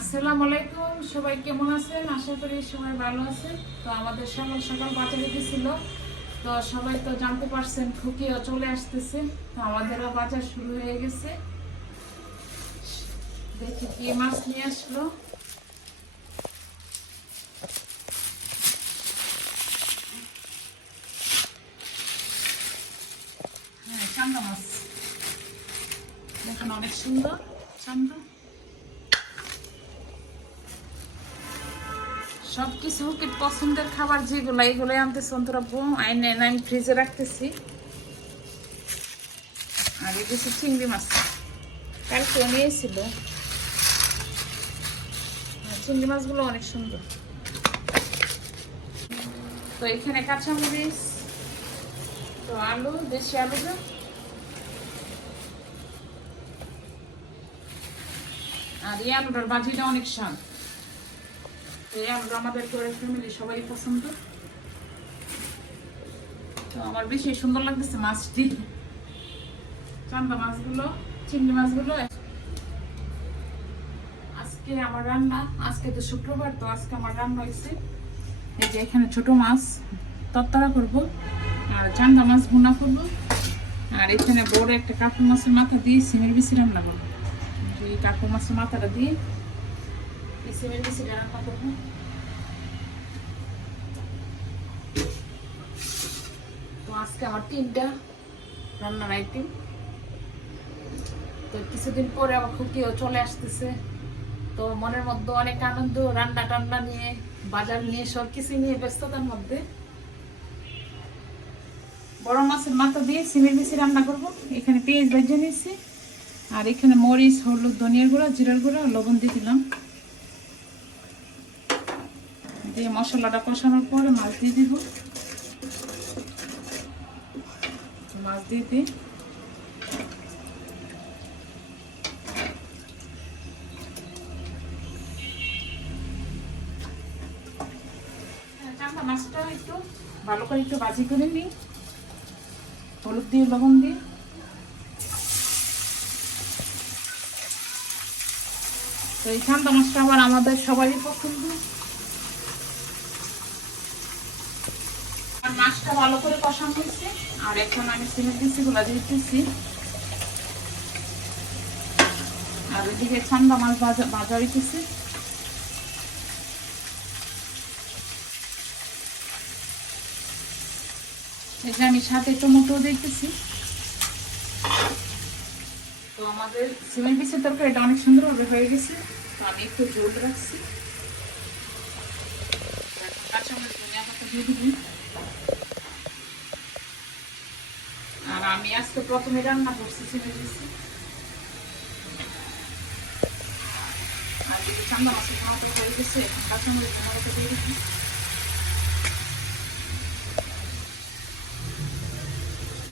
আসসালামু আলাইকুম, সবাই কেমন আছেন? আশা করি সবাই ভালো আছেন। তো আমাদের সকাল সকাল বাজারে গেছিল তো সবাই তো জানতে পারছেন, খুকিও চলে আসতেছে। তো আমাদেরও বাজার শুরু হয়ে গেছে। দেখি কি মাছ নিয়ে আসলো। হ্যাঁ চান্দা মাছ। দেখুন, অনেক সুন্দর চান্দা। সব কিছু পছন্দের খাবার যেগুলো এগুলো আনতেছে অন্তরাব্বু আইনে আমি ফ্রিজে রাখতেছি। আর কিছু চিংড়ি মাছ। কালকে নিয়েছিল আর চিংড়ি মাছগুলো অনেক সুন্দর। তো এখানে কাঁচামরিচ, তো আলু, দেশি আলুটা আর এই আলুটার বাজিটা অনেক আলুটা আমাদের করে ফ্যামিলি সবাই পছন্দ। আমার বেশি সুন্দর লাগতেছে মাছটি। চান্দা মাছগুলো, চিংড়ি মাছগুলো। আজকে আমার রান্না, আজকে তো শুক্রবার, তো আজকে আমার রান্না হয়েছে। এই যে এখানে ছোট মাছ তত্তরা করব, আর চান্দা মাছ ভুনা করব। আর এখানে বড় একটা কাকুর মাছের মাথা দিয়ে সিমের বেশি রান্না করব। কাকুর মাছের মাথাটা দিয়ে আজকে আমার তিনটা রান্নার আইটেম তো কিছুদিন পরে আমার খুকিও চলে আসতেছে তো মনের মধ্যে অনেক আনন্দ রান্না টান্না নিয়ে বাজার নিয়ে সব কিছু নিয়ে ব্যস্ততার মধ্যে বড় মাছের মাথা দিয়ে সিমের মিশি রান্না করব এখানে পেঁয়াজ ভেজে নিয়েছি আর এখানে মরিচ হলুদ ধনিয়ার গুঁড়া জিরার গুঁড়া লবণ দিয়ে দিলাম দিয়ে মশলাটা কষানোর পরে মাছ দিয়ে দিব। মাছ দিয়ে দিই। একটু ভালো করে একটু বাজি করে নিই। হলুদ দিয়ে, লবণ দিয়ে। তো এই চান্দা মাছটা আবার আমাদের সবারই পছন্দ। আর মাছটা ভালো করে কষানো হয়েছে। আর এখন আমি সিমেন্ট দিচ্ছি, গুলা দিতেছি আর ওইদিকে ঠান্ডা মাছ ভাজা ভাজা এই যে আমি সাথে টমেটো দিতেছি। তো আমাদের সিমেন্ট পিসের তরকারি এটা অনেক সুন্দরভাবে হয়ে গেছে। তো আমি একটু জোর রাখছি। এখন কাঁচামরিচ ধনিয়া পাতা দিয়ে দিবি। আর আমি আজকে প্রথমে রান্না করছি ছেড়ে দিয়েছি আর যদি চান্দা মাছের খাওয়াতে হয়ে গেছে, কাঁচামরিচ সঙ্গে পাতা দিয়ে